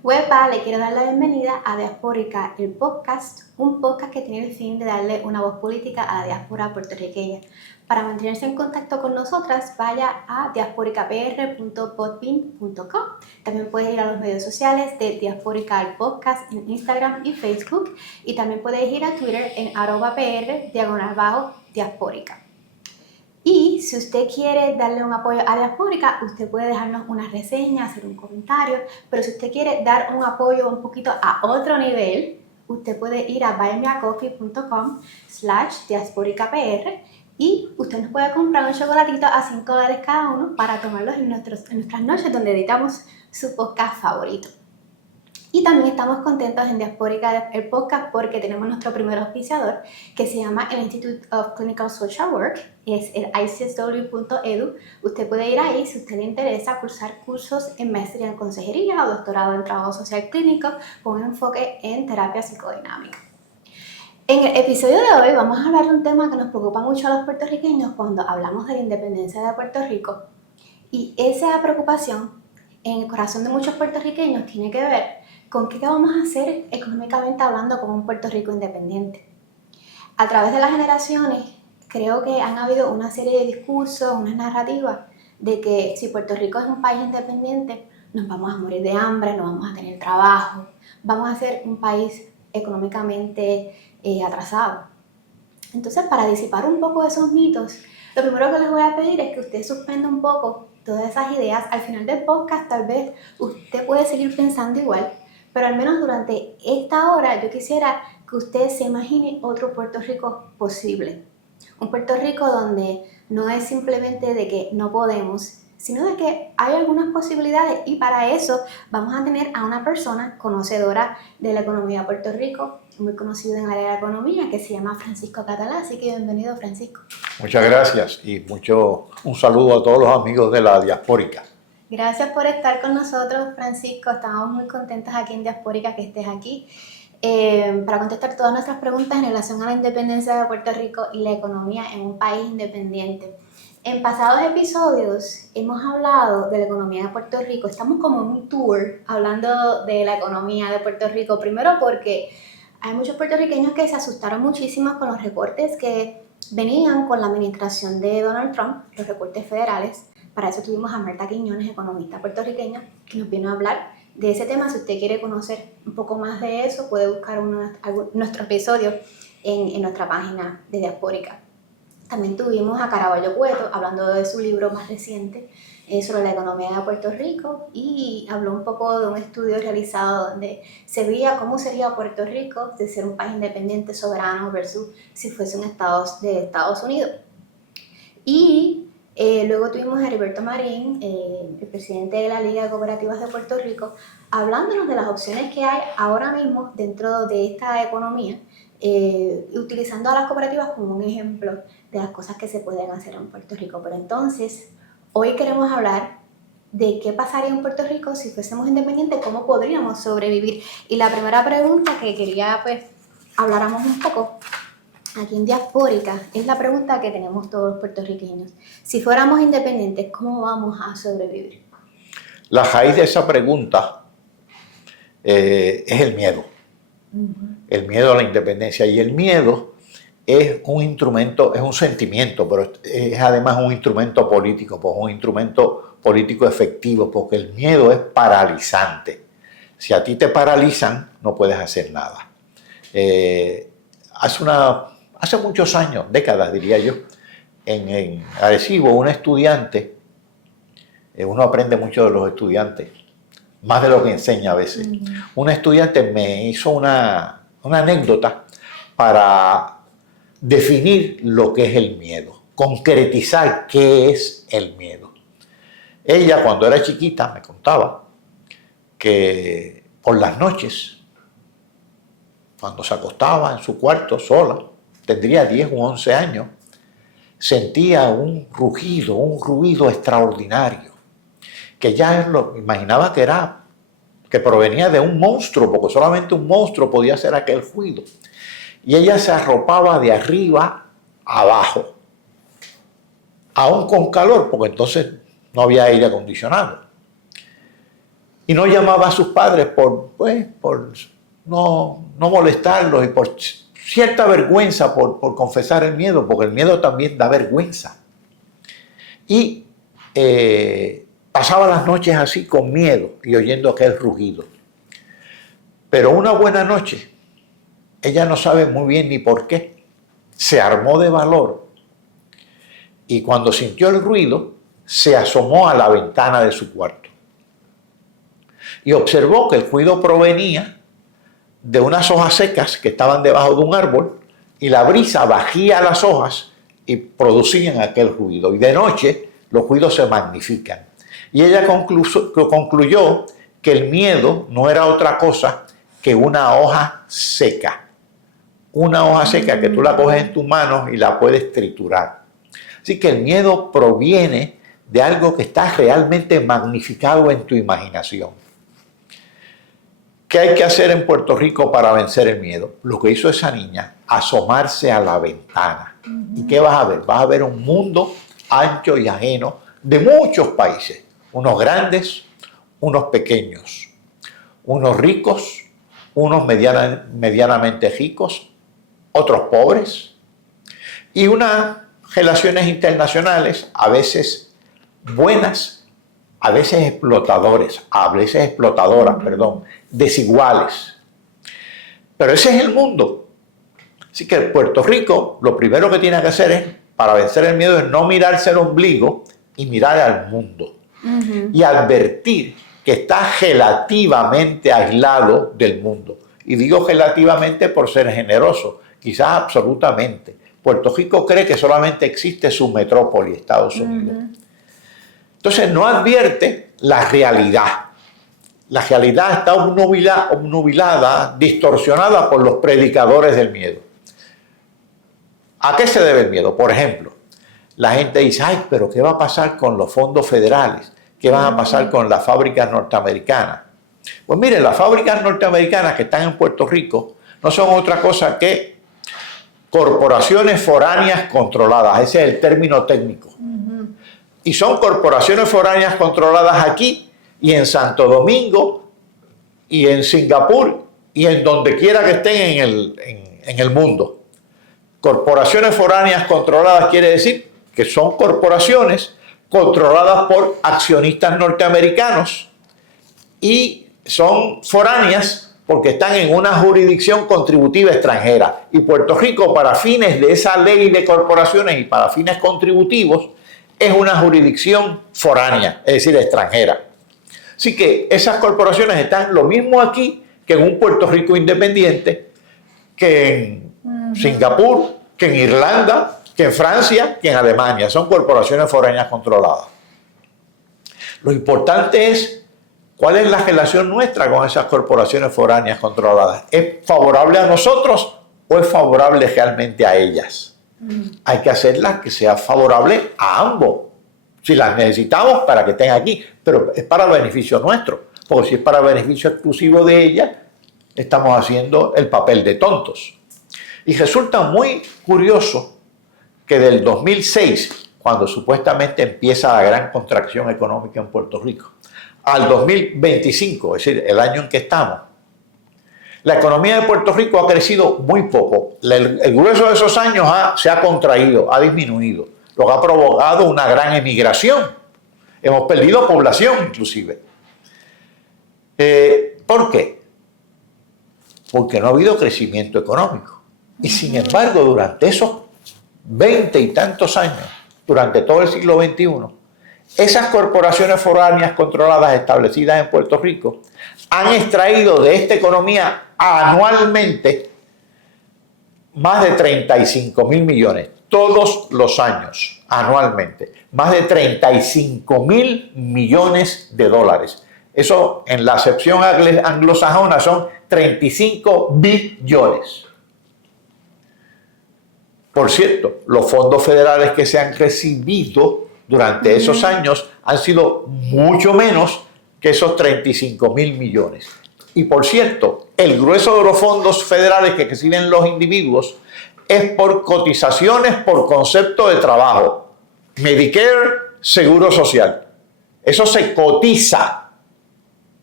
Huepa, le quiero dar la bienvenida a Diaspórica, el podcast, un podcast que tiene el fin de darle una voz política a la diáspora puertorriqueña. Para mantenerse en contacto con nosotras, vaya a diasporicapr.podbean.com. También puede ir a los medios sociales de Diaspórica el podcast en Instagram y Facebook, y también puedes ir a Twitter en @pr_diaspórica. Y si usted quiere darle un apoyo a Diaspórica, usted puede dejarnos una reseña, hacer un comentario, pero si usted quiere dar un apoyo un poquito a otro nivel, usted puede ir a buymeacoffee.com/diasporicapr y usted nos puede comprar un chocolatito a $5 cada uno para tomarlos en nuestras noches donde editamos su podcast favorito. Y también estamos contentos en Diaspórica, el podcast, porque tenemos nuestro primer auspiciador, que se llama el Institute of Clinical Social Work, es el icsw.edu. Usted puede ir ahí si a usted le interesa cursar cursos en maestría en consejería o doctorado en trabajo social clínico con un enfoque en terapia psicodinámica. En el episodio de hoy vamos a hablar de un tema que nos preocupa mucho a los puertorriqueños cuando hablamos de la independencia de Puerto Rico. Y esa preocupación en el corazón de muchos puertorriqueños tiene que ver con qué vamos a hacer económicamente hablando con un Puerto Rico independiente. A través de las generaciones, creo que han habido una serie de discursos, unas narrativas de que si Puerto Rico es un país independiente, nos vamos a morir de hambre, no vamos a tener trabajo, vamos a ser un país económicamente atrasado. Entonces, para disipar un poco esos mitos, lo primero que les voy a pedir es que usted suspenda un poco todas esas ideas. Al final del podcast, tal vez usted puede seguir pensando igual, pero al menos durante esta hora yo quisiera que usted se imagine otro Puerto Rico posible. Un Puerto Rico donde no es simplemente de que no podemos, sino de que hay algunas posibilidades, y para eso vamos a tener a una persona conocedora de la economía de Puerto Rico, muy conocido en el área de la economía, que se llama Francisco Catalá. Así que bienvenido, Francisco. Muchas gracias y un saludo a todos los amigos de la Diaspórica. Gracias por estar con nosotros, Francisco. Estamos muy contentas aquí en Diaspórica que estés aquí para contestar todas nuestras preguntas en relación a la independencia de Puerto Rico y la economía en un país independiente. En pasados episodios hemos hablado de la economía de Puerto Rico. Estamos como en un tour hablando de la economía de Puerto Rico. Primero porque hay muchos puertorriqueños que se asustaron muchísimo con los recortes que venían con la administración de Donald Trump, los recortes federales. Para eso tuvimos a Marta Quiñones, economista puertorriqueña, que nos vino a hablar de ese tema. Si usted quiere conocer un poco más de eso, puede buscar nuestro episodio en nuestra página de Diaspórica. También tuvimos a Caraballo Cueto hablando de su libro más reciente sobre la economía de Puerto Rico, y habló un poco de un estudio realizado donde se veía cómo sería Puerto Rico de ser un país independiente, soberano, versus si fuese un estado de Estados Unidos. Y luego tuvimos a Heriberto Marín, el presidente de la Liga de Cooperativas de Puerto Rico, hablándonos de las opciones que hay ahora mismo dentro de esta economía, utilizando a las cooperativas como un ejemplo de las cosas que se pueden hacer en Puerto Rico. Pero entonces, hoy queremos hablar de qué pasaría en Puerto Rico si fuésemos independientes, cómo podríamos sobrevivir. Y la primera pregunta que quería habláramos un poco aquí en Diaspórica es la pregunta que tenemos todos los puertorriqueños. Si fuéramos independientes, ¿cómo vamos a sobrevivir? La raíz de esa pregunta es el miedo. El miedo a la independencia. Y el miedo es un instrumento, es un sentimiento, pero es además un instrumento político, pues un instrumento político efectivo, porque el miedo es paralizante. Si a ti te paralizan, no puedes hacer nada. Hace muchos años, décadas diría yo, en Arecibo, un estudiante, uno aprende mucho de los estudiantes, más de lo que enseña a veces. Un estudiante me hizo una anécdota para definir lo que es el miedo, concretizar qué es el miedo. Ella, cuando era chiquita, me contaba que por las noches, cuando se acostaba en su cuarto sola, tendría 10 u 11 años, sentía un ruido extraordinario, que ya lo imaginaba que provenía de un monstruo, porque solamente un monstruo podía hacer aquel ruido. Y ella se arropaba de arriba a abajo, aún con calor, porque entonces no había aire acondicionado. y no llamaba a sus padres por no molestarlos y por cierta vergüenza por confesar el miedo, porque el miedo también da vergüenza. Y pasaba las noches así con miedo y oyendo aquel rugido. Pero una buena noche, ella no sabe muy bien ni por qué, se armó de valor y cuando sintió el ruido, se asomó a la ventana de su cuarto y observó que el ruido provenía de unas hojas secas que estaban debajo de un árbol y la brisa bajía las hojas y producían aquel ruido. Y de noche los ruidos se magnifican. Y ella concluyó que el miedo no era otra cosa que una hoja seca. Una hoja seca que tú la coges en tus manos y la puedes triturar. Así que el miedo proviene de algo que está realmente magnificado en tu imaginación. ¿Qué hay que hacer en Puerto Rico para vencer el miedo? Lo que hizo esa niña, asomarse a la ventana. ¿Y qué vas a ver? Vas a ver un mundo ancho y ajeno de muchos países. Unos grandes, unos pequeños, unos ricos, unos medianamente ricos, otros pobres, y unas relaciones internacionales a veces buenas, a veces explotadoras, desiguales. Pero ese es el mundo. Así que Puerto Rico, lo primero que tiene que hacer para vencer el miedo es no mirarse el ombligo y mirar al mundo. Y advertir que está relativamente aislado del mundo. Y digo relativamente por ser generoso, quizás absolutamente. Puerto Rico cree que solamente existe su metrópoli, Estados Unidos. Entonces no advierte la realidad. La realidad está obnubilada, distorsionada por los predicadores del miedo. ¿A qué se debe el miedo? Por ejemplo, la gente dice, ay, pero ¿qué va a pasar con los fondos federales? ¿Qué van a pasar con las fábricas norteamericanas? Pues miren, las fábricas norteamericanas que están en Puerto Rico no son otra cosa que corporaciones foráneas controladas. Ese es el término técnico. Y son corporaciones foráneas controladas aquí y en Santo Domingo y en Singapur y en donde quiera que estén en el mundo. Corporaciones foráneas controladas quiere decir que son corporaciones controladas por accionistas norteamericanos y son foráneas porque están en una jurisdicción contributiva extranjera. Y Puerto Rico, para fines de esa ley de corporaciones y para fines contributivos, es una jurisdicción foránea, es decir, extranjera. Así que esas corporaciones están lo mismo aquí que en un Puerto Rico independiente, que en Singapur, que en Irlanda, que en Francia, que en Alemania. Son corporaciones foráneas controladas. Lo importante es cuál es la relación nuestra con esas corporaciones foráneas controladas. ¿Es favorable a nosotros o es favorable realmente a ellas? Hay que hacerlas que sea favorable a ambos. Si las necesitamos para que estén aquí, pero es para beneficio nuestro. Porque si es para beneficio exclusivo de ellas, estamos haciendo el papel de tontos. Y resulta muy curioso que del 2006, cuando supuestamente empieza la gran contracción económica en Puerto Rico, al 2025, es decir, el año en que estamos, la economía de Puerto Rico ha crecido muy poco. El grueso de esos años se ha contraído, ha disminuido, lo que ha provocado una gran emigración. Hemos perdido población inclusive. ¿Por qué? Porque no ha habido crecimiento económico. Y sin embargo, durante esos 20 y tantos años, durante todo el siglo XXI, esas corporaciones foráneas controladas establecidas en Puerto Rico han extraído de esta economía anualmente más de 35.000 millones, todos los años, anualmente, más de 35.000 millones de dólares. Eso en la acepción anglosajona son 35 billones. Por cierto, los fondos federales que se han recibido durante esos años han sido mucho menos que esos 35.000 millones. Y por cierto, el grueso de los fondos federales que reciben los individuos es por cotizaciones por concepto de trabajo. Medicare, Seguro Social. Eso se cotiza.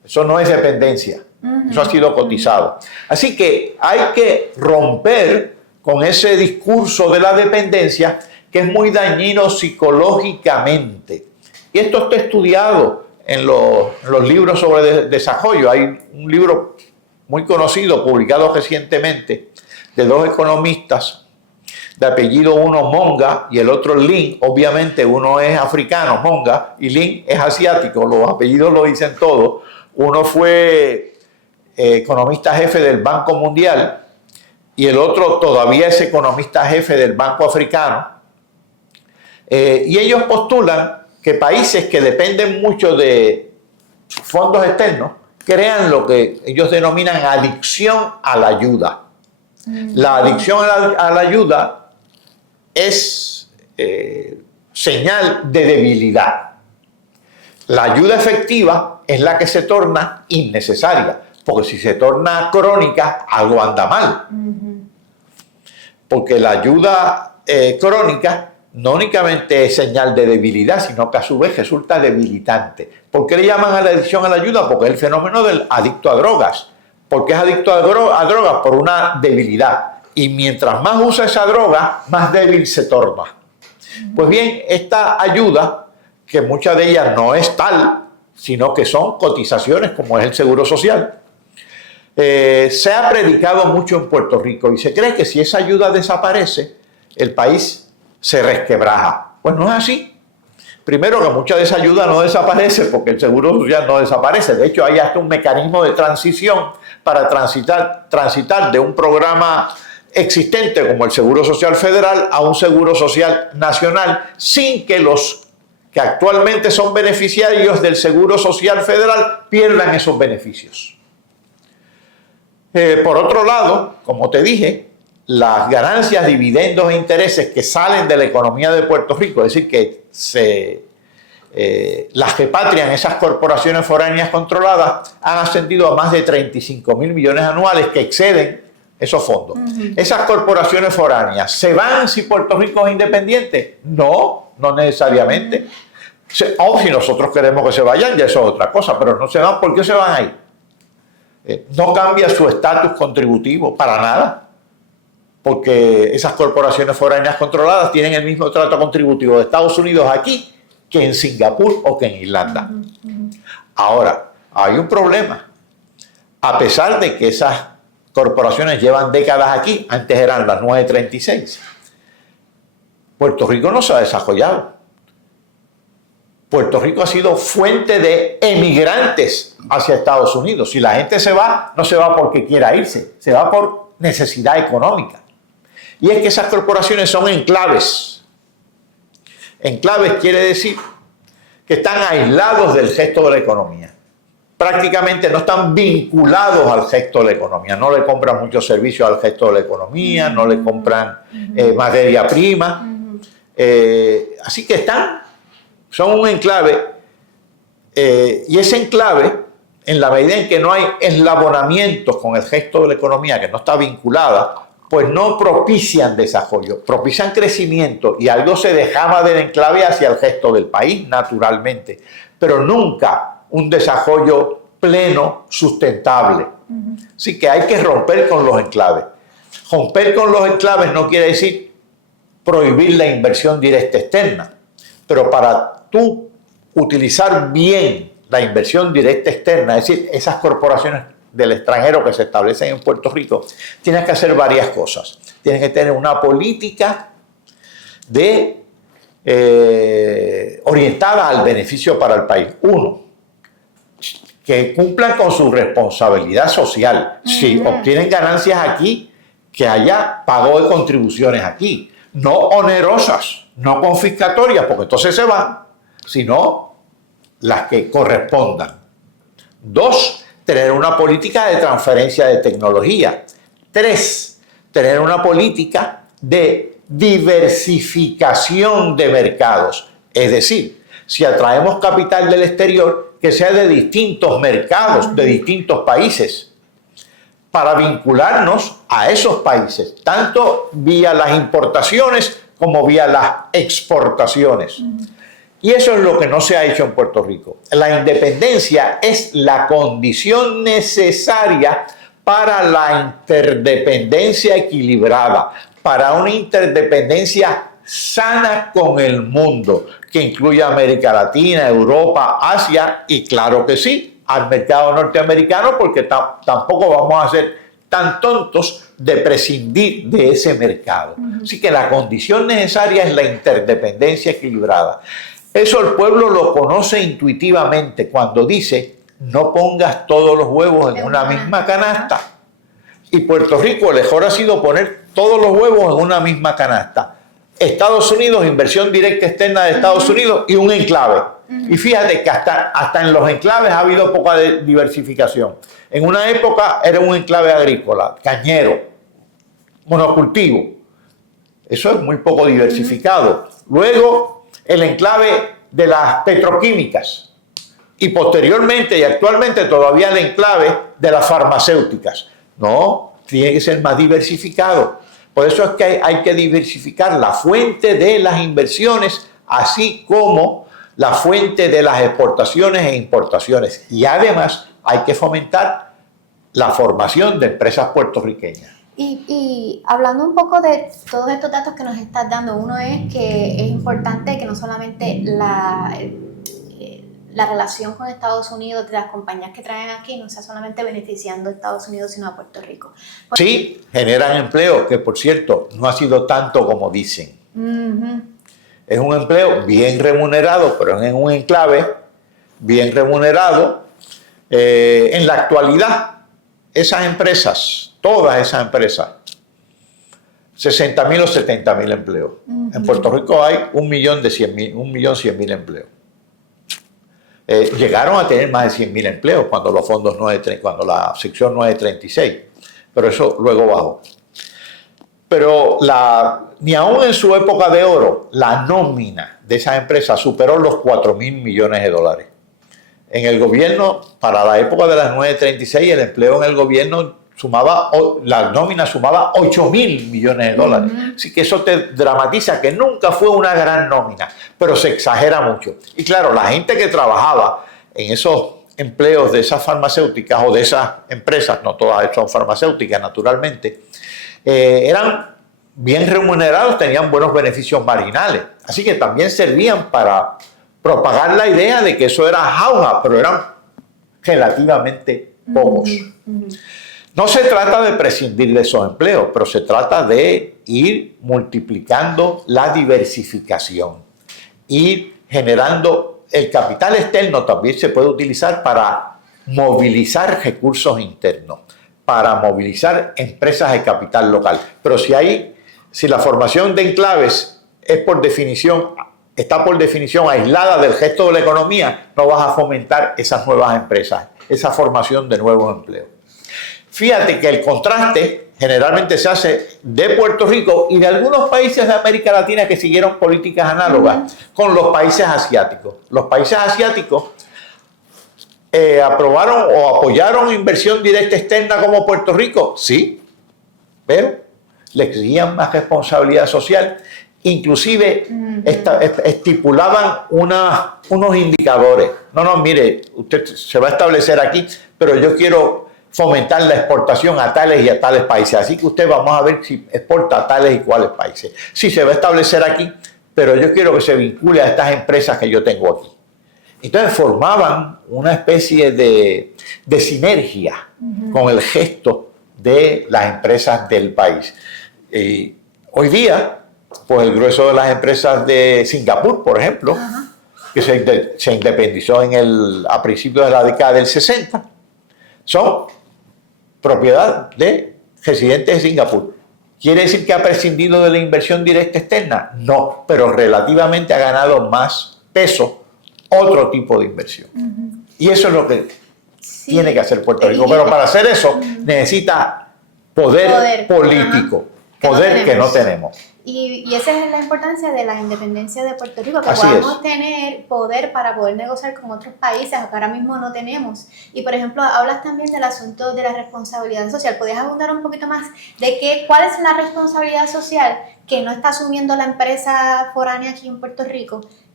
Eso no es dependencia. Eso ha sido cotizado. Así que hay que romper con ese discurso de la dependencia que es muy dañino psicológicamente. Y esto está estudiado en los libros sobre desarrollo. Hay un libro muy conocido, publicado recientemente, de dos economistas, de apellido uno Monga y el otro Lin. Obviamente uno es africano, Monga, y Lin es asiático. Los apellidos lo dicen todo. Uno fue economista jefe del Banco Mundial y el otro todavía es economista jefe del Banco Africano. Y ellos postulan que países que dependen mucho de fondos externos crean lo que ellos denominan adicción a la ayuda. La adicción a la ayuda es señal de debilidad. La ayuda efectiva es la que se torna innecesaria, porque si se torna crónica, algo anda mal. Porque la ayuda crónica no únicamente es señal de debilidad, sino que a su vez resulta debilitante. ¿Por qué le llaman a la adicción a la ayuda? Porque es el fenómeno del adicto a drogas. ¿Por qué es adicto a drogas? Por una debilidad. Y mientras más usa esa droga, más débil se torna. Pues bien, esta ayuda, que muchas de ellas no es tal, sino que son cotizaciones como es el Seguro Social, se ha predicado mucho en Puerto Rico y se cree que si esa ayuda desaparece, el país se resquebraja. Pues no es así. Primero, que mucha de esa ayuda no desaparece porque el Seguro Social no desaparece. De hecho, hay hasta un mecanismo de transición para transitar de un programa existente como el Seguro Social Federal a un Seguro Social Nacional, sin que los que actualmente son beneficiarios del Seguro Social Federal pierdan esos beneficios. Por otro lado, como te dije, las ganancias, dividendos e intereses que salen de la economía de Puerto Rico, es decir, que las repatrian esas corporaciones foráneas controladas, han ascendido a más de 35.000 millones anuales, que exceden esos fondos. Esas corporaciones foráneas, ¿se van si Puerto Rico es independiente? No, no necesariamente. O si nosotros queremos que se vayan, ya eso es otra cosa, pero no se van. ¿Por qué se van ahí? No cambia su estatus contributivo para nada, porque esas corporaciones foráneas controladas tienen el mismo trato contributivo de Estados Unidos aquí que en Singapur o que en Irlanda. Ahora, hay un problema. A pesar de que esas corporaciones llevan décadas aquí, antes eran las 936, Puerto Rico no se ha desarrollado. Puerto Rico ha sido fuente de emigrantes hacia Estados Unidos. Si la gente se va, no se va porque quiera irse, se va por necesidad económica. Y es que esas corporaciones son enclaves. Enclaves quiere decir que están aislados del resto de la economía. Prácticamente no están vinculados al resto de la economía. No le compran muchos servicios al resto de la economía, no le compran materia prima. Así que son un enclave, y ese enclave, en la medida en que no hay eslabonamientos con el resto de la economía que no está vinculada, pues no propician desarrollo, propician crecimiento, y algo se dejaba del enclave hacia el resto del país, naturalmente, pero nunca un desarrollo pleno, sustentable. Así que hay que romper con los enclaves. Romper con los enclaves no quiere decir prohibir la inversión directa externa, pero para tú utilizar bien la inversión directa externa, es decir, esas corporaciones del extranjero que se establecen en Puerto Rico, tienes que hacer varias cosas. Tienes que tener una política orientada al beneficio para el país. Uno, que cumplan con su responsabilidad social. Si obtienen ganancias aquí, que haya pago de contribuciones aquí, no onerosas, no confiscatorias, porque entonces se van, sino las que correspondan. Dos, tener una política de transferencia de tecnología. Tres, tener una política de diversificación de mercados. Es decir, si atraemos capital del exterior, que sea de distintos mercados, de distintos países, para vincularnos a esos países, tanto vía las importaciones como vía las exportaciones. Y eso es lo que no se ha hecho en Puerto Rico. La independencia es la condición necesaria para la interdependencia equilibrada, para una interdependencia sana con el mundo, que incluye América Latina, Europa, Asia y claro que sí, al mercado norteamericano, porque tampoco vamos a ser tan tontos de prescindir de ese mercado. Así que la condición necesaria es la interdependencia equilibrada. Eso el pueblo lo conoce intuitivamente cuando dice no pongas todos los huevos en una misma canasta. Y Puerto Rico, el mejor ha sido poner todos los huevos en una misma canasta. Estados Unidos, inversión directa externa de Estados Unidos y un enclave. Y fíjate que hasta en los enclaves ha habido poca diversificación. En una época era un enclave agrícola, cañero, monocultivo. Eso es muy poco diversificado. Luego, el enclave de las petroquímicas. Y posteriormente y actualmente todavía el enclave de las farmacéuticas. No, tiene que ser más diversificado. Por eso es que hay que diversificar la fuente de las inversiones, así como la fuente de las exportaciones e importaciones. Y además hay que fomentar la formación de empresas puertorriqueñas. Y hablando un poco de todos estos datos que nos estás dando, uno es que es importante que no solamente la relación con Estados Unidos de las compañías que traen aquí no sea solamente beneficiando a Estados Unidos, sino a Puerto Rico. Sí, generan empleo, que por cierto no ha sido tanto como dicen. Es un empleo bien remunerado, pero es en un enclave bien remunerado. En la actualidad, esas empresas, todas esas empresas, 60.000 o 70.000 empleos. En Puerto Rico hay 1.100.000 empleos. Llegaron a tener más de 100.000 empleos cuando los fondos cuando la sección 936, pero eso luego bajó. Pero ni aún en su época de oro, la nómina de esas empresas superó los 4.000 millones de dólares. En el gobierno, para la época de las 936, el empleo en el gobierno la nómina sumaba 8.000 millones de dólares. Así que eso te dramatiza que nunca fue una gran nómina, pero se exagera mucho. Y claro, la gente que trabajaba en esos empleos de esas farmacéuticas o de esas empresas, no todas son farmacéuticas naturalmente, eran bien remunerados, tenían buenos beneficios marginales. Así que también servían para propagar la idea de que eso era jauja, pero eran relativamente pocos. No se trata de prescindir de esos empleos, pero se trata de ir multiplicando la diversificación, ir generando el capital externo. También se puede utilizar para movilizar recursos internos, para movilizar empresas de capital local. Pero si la formación de enclaves está por definición aislada del resto de la economía, no vas a fomentar esas nuevas empresas, esa formación de nuevos empleos. Fíjate que el contraste generalmente se hace de Puerto Rico y de algunos países de América Latina que siguieron políticas análogas con los países asiáticos. Los países asiáticos aprobaron o apoyaron inversión directa externa como Puerto Rico, sí, pero le exigían más responsabilidad social. Inclusive estipulaban unos indicadores. No, mire, usted se va a establecer aquí, pero yo quiero fomentar la exportación a tales y a tales países. Así que usted vamos a ver si exporta a tales y cuáles países. Sí, se va a establecer aquí, pero yo quiero que se vincule a estas empresas que yo tengo aquí. Entonces formaban una especie de sinergia con el gesto de las empresas del país. Hoy día, pues el grueso de las empresas de Singapur, por ejemplo, que se independizó a principios de la década del 60, son propiedad de residentes de Singapur. ¿Quiere decir que ha prescindido de la inversión directa externa? No, pero relativamente ha ganado más peso otro tipo de inversión. Y eso es lo que tiene que hacer Puerto Rico. Pero para hacer eso necesita poder político, poder que no tenemos. Y esa es la importancia de la independencia de Puerto Rico, que Así podamos tener poder para poder negociar con otros países que ahora mismo no tenemos. Y por ejemplo, hablas también del asunto de la responsabilidad social. ¿Podrías abundar un poquito más de cuál es la responsabilidad social que no está asumiendo la empresa foránea aquí en Puerto Rico,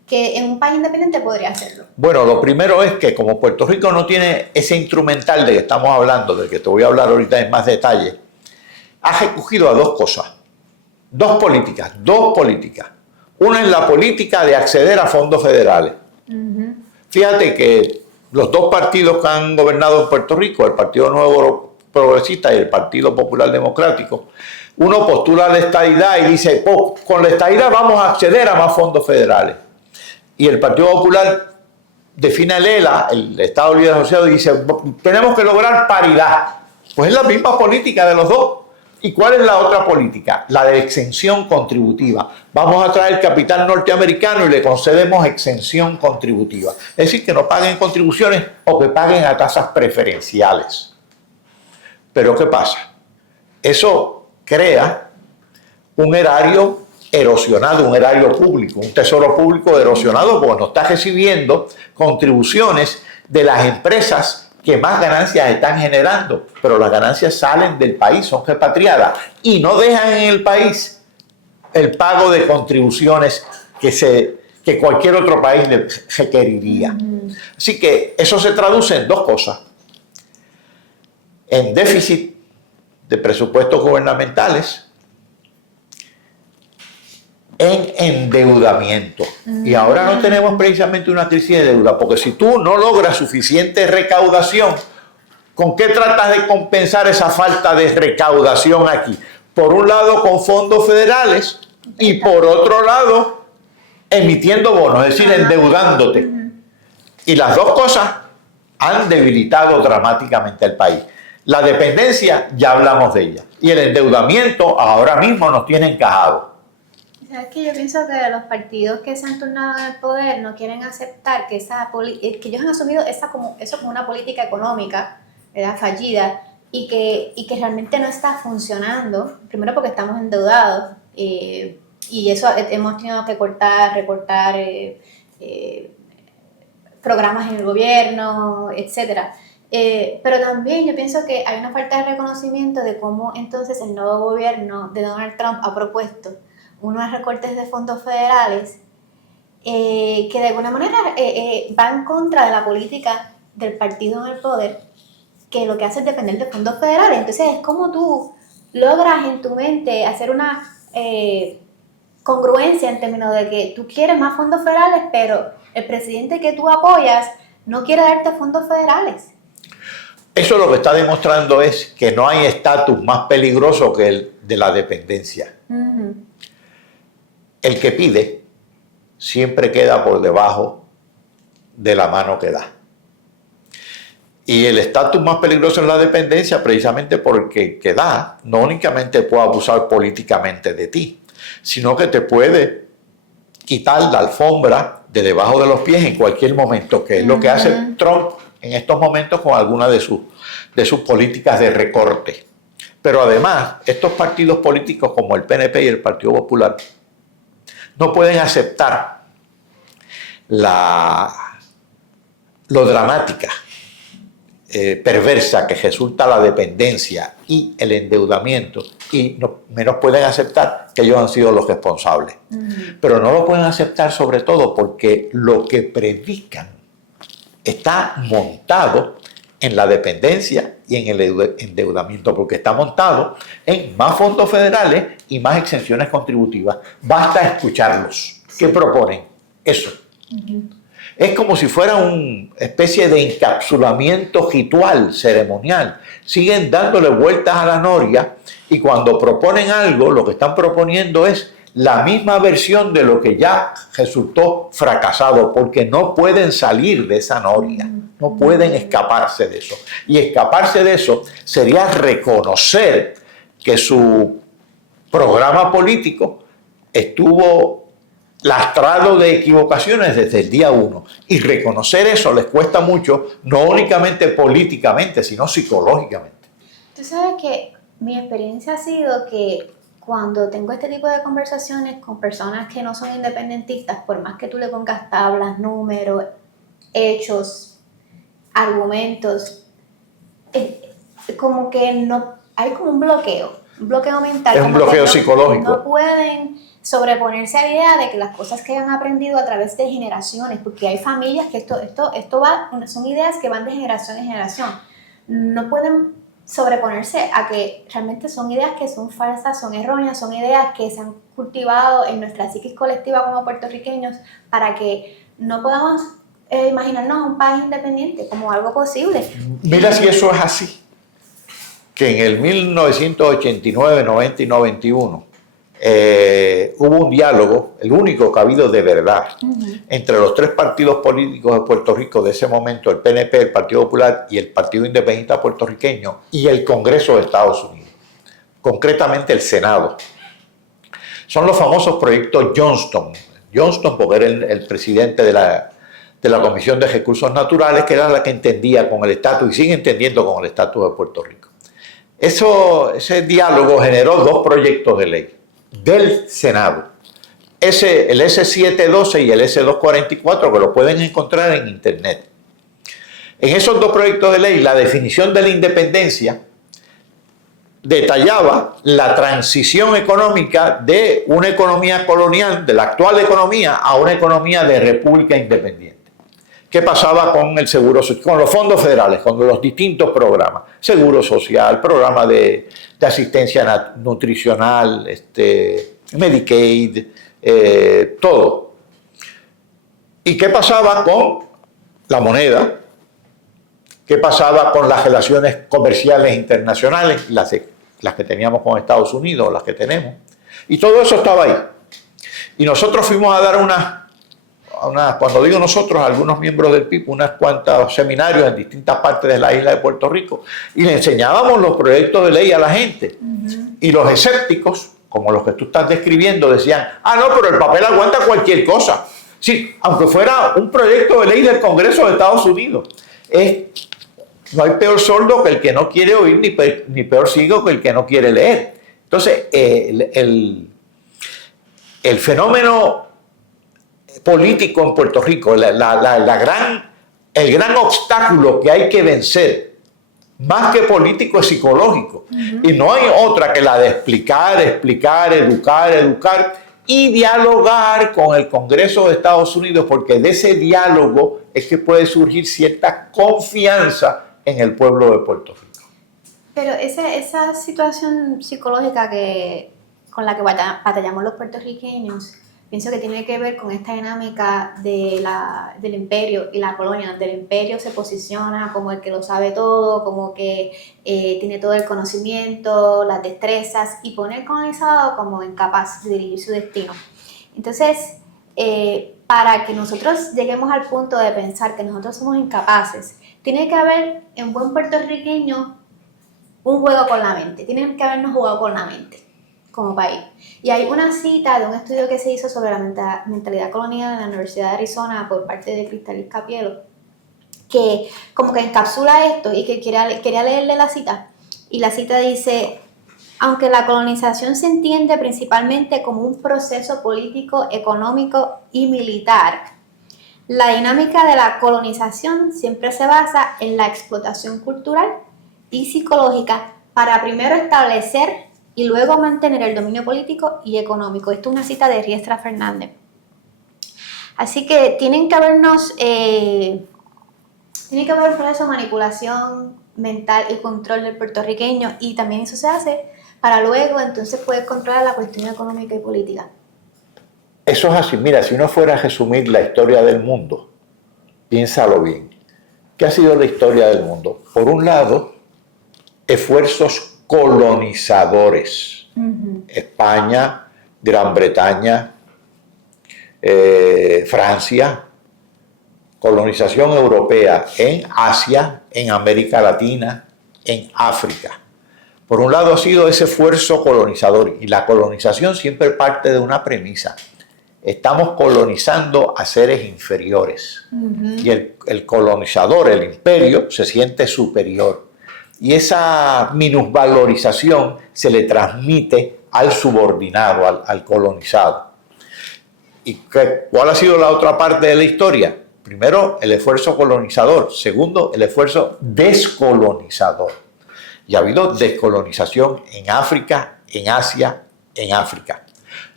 que en un país independiente podría hacerlo? Bueno, lo primero es que como Puerto Rico no tiene ese instrumental de que estamos hablando, del que te voy a hablar ahorita en más detalle, ha recogido a dos cosas, dos políticas. Una es la política de acceder a fondos federales. Fíjate que los dos partidos que han gobernado en Puerto Rico, el Partido Nuevo Progresista y el Partido Popular Democrático, uno postula la estadidad y dice, oh, con la estadidad vamos a acceder a más fondos federales. Y el Partido Popular define el ELA, el Estado Libre Asociado, y dice, tenemos que lograr paridad. Pues es la misma política de los dos. ¿Y cuál es la otra política? La de exención contributiva. Vamos a traer capital norteamericano y le concedemos exención contributiva. Es decir, que no paguen contribuciones o que paguen a tasas preferenciales. Pero ¿qué pasa? Eso crea un erario erosionado, un erario público, un tesoro público erosionado porque no está recibiendo contribuciones de las empresas que más ganancias están generando, pero las ganancias salen del país, son repatriadas y no dejan en el país el pago de contribuciones que cualquier otro país requeriría. Así que eso se traduce en dos cosas: en déficit de presupuestos gubernamentales, en endeudamiento. Y ahora no tenemos precisamente una crisis de deuda, porque si tú no logras suficiente recaudación, ¿con qué tratas de compensar esa falta de recaudación aquí? Por un lado con fondos federales y por otro lado emitiendo bonos, es decir, endeudándote. Y las dos cosas han debilitado dramáticamente al país. La dependencia, ya hablamos de ella, y el endeudamiento ahora mismo nos tiene encajados. Es que yo pienso que los partidos que se han turnado en el poder no quieren aceptar que que ellos han asumido eso como una política económica, ¿verdad?, fallida, y que realmente no está funcionando. Primero porque estamos endeudados y eso hemos tenido que recortar programas en el gobierno, etcétera. Pero también yo pienso que hay una falta de reconocimiento de cómo entonces el nuevo gobierno de Donald Trump ha propuesto unos recortes de fondos federales que de alguna manera va en contra de la política del partido en el poder, que lo que hace es depender de fondos federales. Entonces es como tú logras en tu mente hacer una congruencia en términos de que tú quieres más fondos federales, pero el presidente que tú apoyas no quiere darte fondos federales. Eso lo que está demostrando es que no hay estatus más peligroso que el de la dependencia. El que pide siempre queda por debajo de la mano que da. Y el estatus más peligroso es la dependencia, precisamente porque el que da no únicamente puede abusar políticamente de ti, sino que te puede quitar la alfombra de debajo de los pies en cualquier momento, que es lo que hace Trump en estos momentos con algunas de sus políticas de recorte. Pero además, estos partidos políticos como el PNP y el Partido Popular no pueden aceptar lo dramática, perversa que resulta la dependencia y el endeudamiento, y menos pueden aceptar que ellos han sido los responsables. Pero no lo pueden aceptar sobre todo porque lo que predican está montado en la dependencia y en el endeudamiento, porque está montado en más fondos federales y más exenciones contributivas. Basta escucharlos. ¿Qué proponen? Eso. Es como si fuera una especie de encapsulamiento ritual, ceremonial. Siguen dándole vueltas a la noria y cuando proponen algo, lo que están proponiendo es la misma versión de lo que ya resultó fracasado, porque no pueden salir de esa noria, no pueden escaparse de eso. Y escaparse de eso sería reconocer que su programa político estuvo lastrado de equivocaciones desde el día 1. Y reconocer eso les cuesta mucho, no únicamente políticamente, sino psicológicamente. Tú sabes que mi experiencia ha sido que cuando tengo este tipo de conversaciones con personas que no son independentistas, por más que tú le pongas tablas, números, hechos, argumentos, como que no hay como un bloqueo mental. Es un bloqueo psicológico. No pueden sobreponerse a la idea de que las cosas que han aprendido a través de generaciones, porque hay familias que son ideas que van de generación en generación, no pueden sobreponerse a que realmente son ideas que son falsas, son erróneas, son ideas que se han cultivado en nuestra psiquis colectiva como puertorriqueños para que no podamos imaginarnos un país independiente como algo posible. Mira si eso es así, que en el 1989, 90 y 91 hubo un diálogo, el único que ha habido de verdad, entre los tres partidos políticos de Puerto Rico de ese momento, el PNP, el Partido Popular y el Partido Independentista Puertorriqueño, y el Congreso de Estados Unidos, concretamente el Senado. Son los famosos proyectos Johnston. Johnston, porque era el presidente de la Comisión de Recursos Naturales, que era la que entendía con el estatus y sigue entendiendo con el estatus de Puerto Rico. Ese diálogo generó dos proyectos de ley del Senado. El S712 y el S244, que lo pueden encontrar en internet. En esos dos proyectos de ley, la definición de la independencia detallaba la transición económica de una economía colonial, de la actual economía, a una economía de república independiente. ¿Qué pasaba con el seguro social, con los fondos federales, con los distintos programas? Seguro social, programa de asistencia nutricional, Medicaid, todo. ¿Y qué pasaba con la moneda? ¿Qué pasaba con las relaciones comerciales internacionales, las que teníamos con Estados Unidos, las que tenemos? Y todo eso estaba ahí. Y nosotros fuimos a dar cuando digo nosotros, algunos miembros del PIB, unas cuantas seminarios en distintas partes de la isla de Puerto Rico, y le enseñábamos los proyectos de ley a la gente. Y los escépticos, como los que tú estás describiendo, decían, no, pero el papel aguanta cualquier cosa. Sí, aunque fuera un proyecto de ley del Congreso de Estados Unidos. No hay peor sordo que el que no quiere oír, ni peor ciego que el que no quiere leer. Entonces, el fenómeno político en Puerto Rico, el gran obstáculo que hay que vencer, más que político, es psicológico. Y no hay otra que la de explicar, educar y dialogar con el Congreso de Estados Unidos, porque de ese diálogo es que puede surgir cierta confianza en el pueblo de Puerto Rico. Pero esa situación psicológica con la que batallamos los puertorriqueños, pienso que tiene que ver con esta dinámica del imperio y la colonia, donde el imperio se posiciona como el que lo sabe todo, como que tiene todo el conocimiento, las destrezas, y pone al colonizado como incapaz de dirigir su destino. Entonces, para que nosotros lleguemos al punto de pensar que nosotros somos incapaces, tiene que haber en buen puertorriqueño un juego con la mente, tiene que habernos jugado con la mente como país. Y hay una cita de un estudio que se hizo sobre la mentalidad colonial en la Universidad de Arizona por parte de Cristal Capielo, que como que encapsula esto y que quería leerle la cita. Y la cita dice: aunque la colonización se entiende principalmente como un proceso político, económico y militar, la dinámica de la colonización siempre se basa en la explotación cultural y psicológica para primero establecer y luego mantener el dominio político y económico. Esto es una cita de Riestra Fernández. Así que tiene que haber un proceso de manipulación mental y control del puertorriqueño, y también eso se hace para luego entonces poder controlar la cuestión económica y política. Eso es así. Mira, si uno fuera a resumir la historia del mundo, piénsalo bien. ¿Qué ha sido la historia del mundo? Por un lado, esfuerzos colonizadores. España, Gran Bretaña, Francia, colonización europea en Asia, en América Latina, en África. Por un lado ha sido ese esfuerzo colonizador, y la colonización siempre parte de una premisa: estamos colonizando a seres inferiores. Y el colonizador, el imperio, se siente superior. Y esa minusvalorización se le transmite al subordinado, al colonizado. ¿Y cuál ha sido la otra parte de la historia? Primero, el esfuerzo colonizador. Segundo, el esfuerzo descolonizador. Y ha habido descolonización en África, en Asia, en África.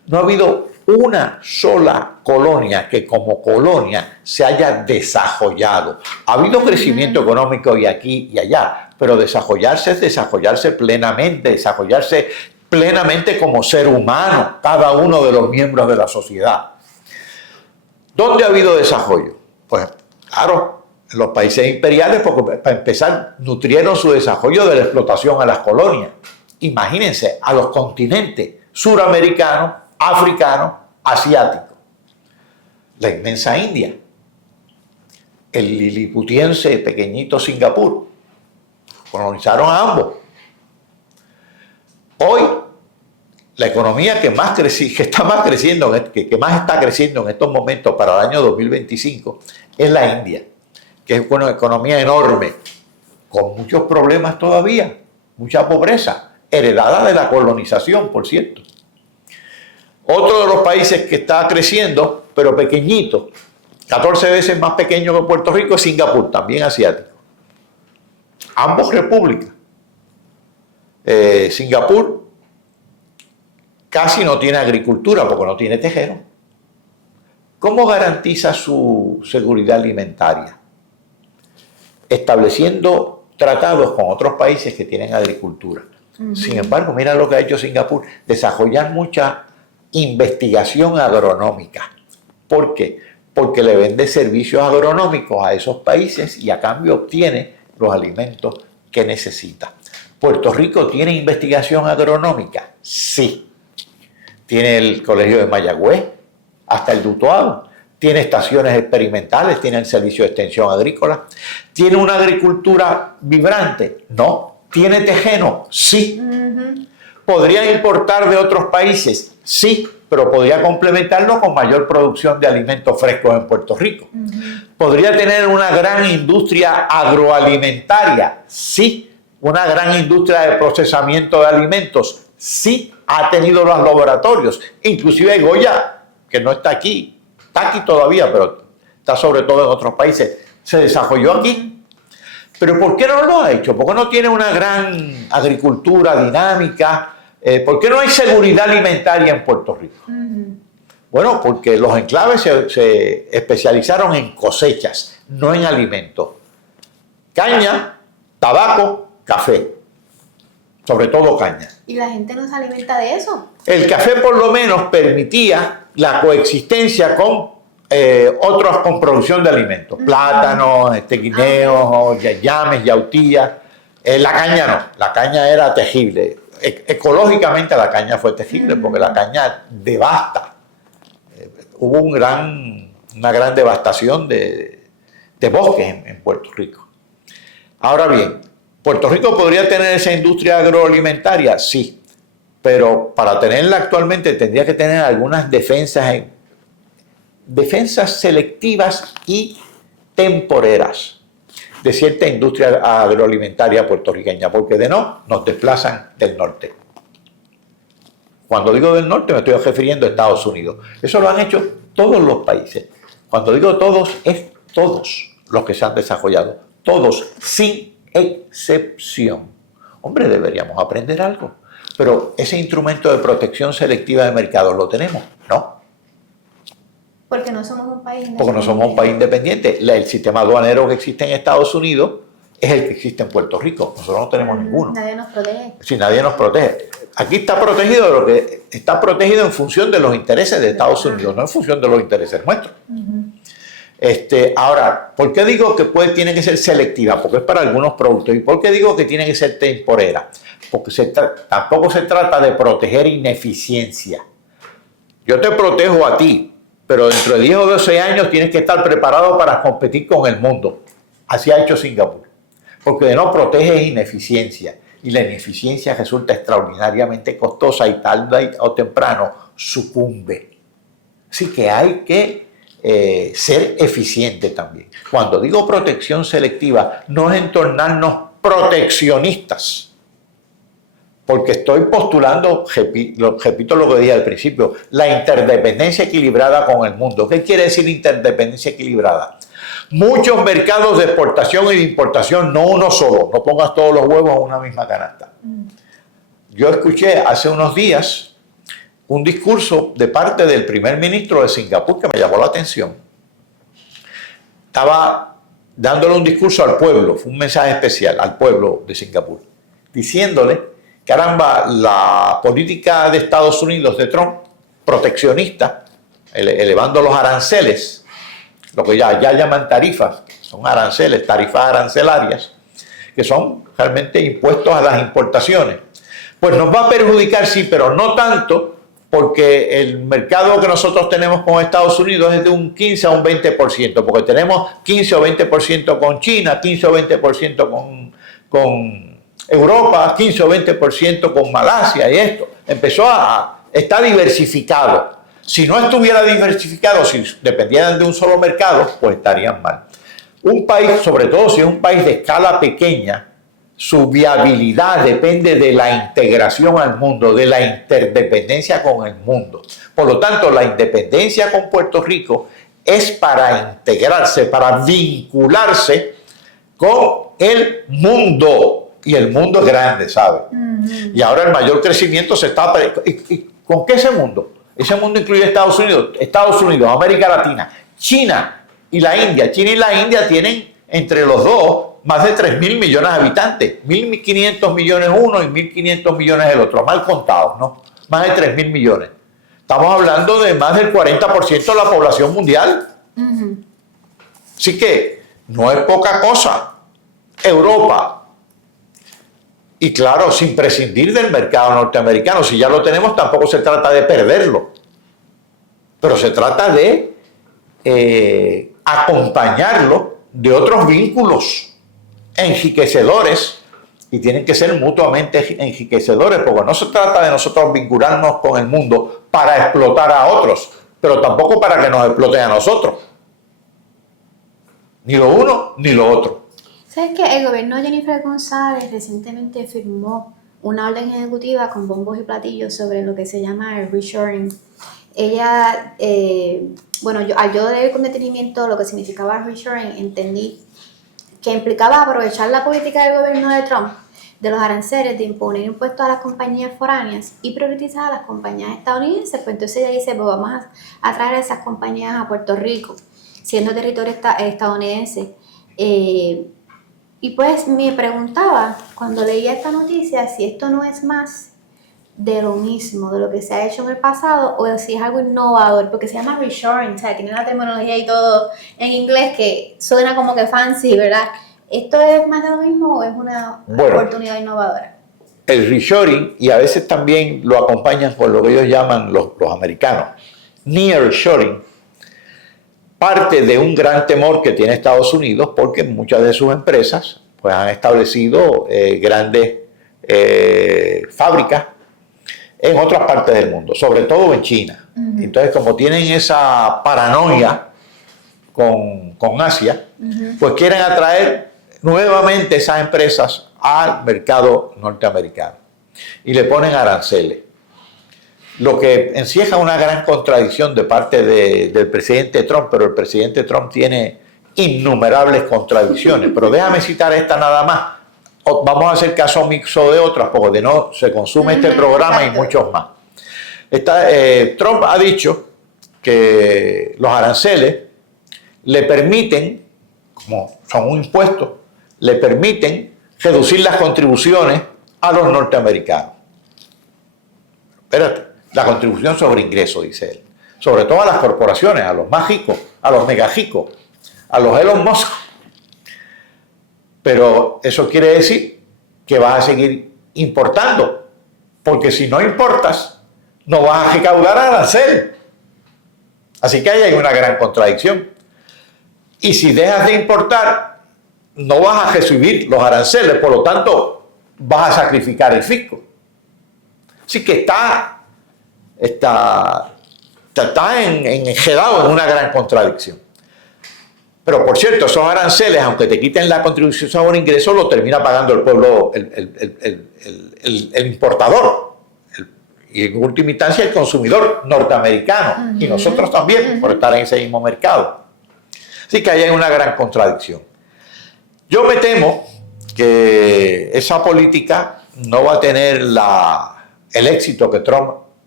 no ha habido una sola colonia que como colonia se haya desarrollado. Ha habido crecimiento económico y aquí y allá, pero desarrollarse es desarrollarse plenamente como ser humano, cada uno de los miembros de la sociedad. ¿Dónde ha habido desarrollo? Pues claro, en los países imperiales, porque para empezar nutrieron su desarrollo de la explotación a las colonias. Imagínense, a los continentes suramericanos, africanos, asiáticos. La inmensa India, el liliputiense pequeñito Singapur, colonizaron a ambos. Hoy, la economía que más está creciendo en estos momentos para el año 2025 es la India, que es una economía enorme, con muchos problemas todavía, mucha pobreza, heredada de la colonización, por cierto. Otro de los países que está creciendo, pero pequeñito, 14 veces más pequeño que Puerto Rico, es Singapur, también asiático. Ambos repúblicas. Singapur casi no tiene agricultura porque no tiene tejero. ¿Cómo garantiza su seguridad alimentaria? Estableciendo tratados con otros países que tienen agricultura. Sin embargo, mira lo que ha hecho Singapur, desarrollar mucha investigación agronómica. ¿Por qué? Porque le vende servicios agronómicos a esos países y a cambio obtiene los alimentos que necesita. ¿Puerto Rico tiene investigación agronómica? Sí. Tiene el Colegio de Mayagüez, hasta el Dutuado. Tiene estaciones experimentales, tiene el servicio de extensión agrícola. ¿Tiene una agricultura vibrante? No. ¿Tiene tejeno? Sí. ¿Podría importar de otros países? Sí, pero podría complementarlo con mayor producción de alimentos frescos en Puerto Rico. ¿Podría tener una gran industria agroalimentaria? Sí. ¿Una gran industria de procesamiento de alimentos? Sí. Ha tenido los laboratorios. Inclusive Goya, que no está aquí todavía, pero está sobre todo en otros países, se desarrolló aquí. Pero ¿por qué no lo ha hecho? ¿Por qué no tiene una gran agricultura dinámica? ¿Por qué no hay seguridad alimentaria en Puerto Rico? Bueno, porque los enclaves se especializaron en cosechas, no en alimentos. Caña, tabaco, café. Sobre todo caña. ¿Y la gente no se alimenta de eso? El café por lo menos permitía la coexistencia con con producción de alimentos. Plátanos, guineos, yayames, yautillas. La caña no, la caña era tejible. Ecológicamente la caña fue tejible porque la caña devasta. Hubo una gran devastación de bosques en Puerto Rico. Ahora bien, ¿Puerto Rico podría tener esa industria agroalimentaria? Sí, pero para tenerla actualmente tendría que tener algunas defensas selectivas y temporeras de cierta industria agroalimentaria puertorriqueña, porque de no, nos desplazan del norte. Cuando digo del norte me estoy refiriendo a Estados Unidos. Eso lo han hecho todos los países. Cuando digo todos, es todos los que se han desarrollado. Todos, sin excepción. Hombre, deberíamos aprender algo. Pero ese instrumento de protección selectiva de mercados, ¿lo tenemos? No. Porque no somos un país independiente. Porque no somos un país independiente. El sistema aduanero que existe en Estados Unidos es el que existe en Puerto Rico. Nosotros no tenemos ninguno. Nadie nos protege. Sí, nadie nos protege. Aquí está protegido está protegido en función de los intereses de Estados Unidos, no en función de los intereses nuestros. Ahora, ¿por qué digo que tiene que ser selectiva? Porque es para algunos productos. ¿Y por qué digo que tiene que ser temporera? Porque tampoco se trata de proteger ineficiencia. Yo te protejo a ti, pero dentro de 10 o 12 años tienes que estar preparado para competir con el mundo. Así ha hecho Singapur. Porque de no proteges ineficiencia. Y la ineficiencia resulta extraordinariamente costosa y tarde o temprano sucumbe. Así que hay que ser eficiente también. Cuando digo protección selectiva, no es en tornarnos proteccionistas, porque estoy postulando, repito lo que dije al principio, la interdependencia equilibrada con el mundo. ¿Qué quiere decir interdependencia equilibrada? Muchos mercados de exportación y de importación, no uno solo, no pongas todos los huevos en una misma canasta. Yo escuché hace unos días un discurso de parte del primer ministro de Singapur que me llamó la atención. Estaba dándole un discurso al pueblo, fue un mensaje especial al pueblo de Singapur, diciéndole, caramba, la política de Estados Unidos de Trump, proteccionista, elevando los aranceles, lo que ya llaman tarifas, son aranceles, tarifas arancelarias, que son realmente impuestos a las importaciones. Pues nos va a perjudicar, sí, pero no tanto, porque el mercado que nosotros tenemos con Estados Unidos es de un 15 a un 20%, porque tenemos 15 o 20% con China, 15 o 20% con Europa, 15 o 20% con Malasia y esto. Está diversificado. Si no estuviera diversificado, si dependieran de un solo mercado, pues estarían mal. Un país, sobre todo si es un país de escala pequeña, su viabilidad depende de la integración al mundo, de la interdependencia con el mundo. Por lo tanto, la independencia con Puerto Rico es para integrarse, para vincularse con el mundo. Y el mundo es grande, ¿sabe? Y ahora el mayor crecimiento se está... ¿Y con qué ese mundo? Ese mundo incluye Estados Unidos, América Latina, China y la India. China y la India tienen entre los dos más de 3.000 millones de habitantes, 1.500 millones uno y 1.500 millones el otro, mal contados, ¿no? Más de 3.000 millones. Estamos hablando de más del 40% de la población mundial. Así que no es poca cosa. Europa, y claro, sin prescindir del mercado norteamericano, si ya lo tenemos, tampoco se trata de perderlo, pero se trata de acompañarlo de otros vínculos enriquecedores, y tienen que ser mutuamente enriquecedores, porque no se trata de nosotros vincularnos con el mundo para explotar a otros, pero tampoco para que nos exploten a nosotros. Ni lo uno ni lo otro. ¿Sabes qué? El gobierno de Jennifer González recientemente firmó una orden ejecutiva con bombos y platillos sobre lo que se llama el reshoring. Ella, al yo leer con detenimiento lo que significaba el reshoring, entendí que implicaba aprovechar la política del gobierno de Trump de los aranceles, de imponer impuestos a las compañías foráneas y priorizar a las compañías estadounidenses. Pues entonces ella dice, pues vamos a traer a esas compañías a Puerto Rico, siendo territorio estadounidense. Y pues me preguntaba, cuando leía esta noticia, si esto no es más de lo mismo, de lo que se ha hecho en el pasado, o si es algo innovador, porque se llama reshoring, o sea, tiene una terminología y todo en inglés que suena como que fancy, ¿verdad? ¿Esto es más de lo mismo o es una oportunidad innovadora? El reshoring, y a veces también lo acompañan por lo que ellos llaman los americanos, nearshoring, parte de un gran temor que tiene Estados Unidos, porque muchas de sus empresas pues, han establecido grandes fábricas en otras partes del mundo, sobre todo en China. Entonces, como tienen esa paranoia con Asia, pues quieren atraer nuevamente esas empresas al mercado norteamericano y le ponen aranceles. Lo que encierra una gran contradicción de parte del presidente Trump, pero el presidente Trump tiene innumerables contradicciones. Pero déjame citar esta nada más. Vamos a hacer caso omiso de otras, porque de no se consume este programa y muchos más. Trump ha dicho que los aranceles le permiten, como son un impuesto, le permiten reducir las contribuciones a los norteamericanos. Espérate, la contribución sobre ingresos, dice él. Sobre todo a las corporaciones, a los más ricos, a los mega ricos, a los Elon Musk. Pero eso quiere decir que vas a seguir importando, porque si no importas, no vas a recaudar arancel. Así que ahí hay una gran contradicción. Y si dejas de importar, no vas a recibir los aranceles, por lo tanto, vas a sacrificar el fisco. Así que está enredado en una gran contradicción. Pero por cierto, esos aranceles, aunque te quiten la contribución sobre ingresos, lo termina pagando el pueblo, el importador. Y en última instancia el consumidor norteamericano. Y nosotros también, por estar en ese mismo mercado. Así que ahí hay una gran contradicción. Yo me temo que esa política no va a tener el éxito que Trump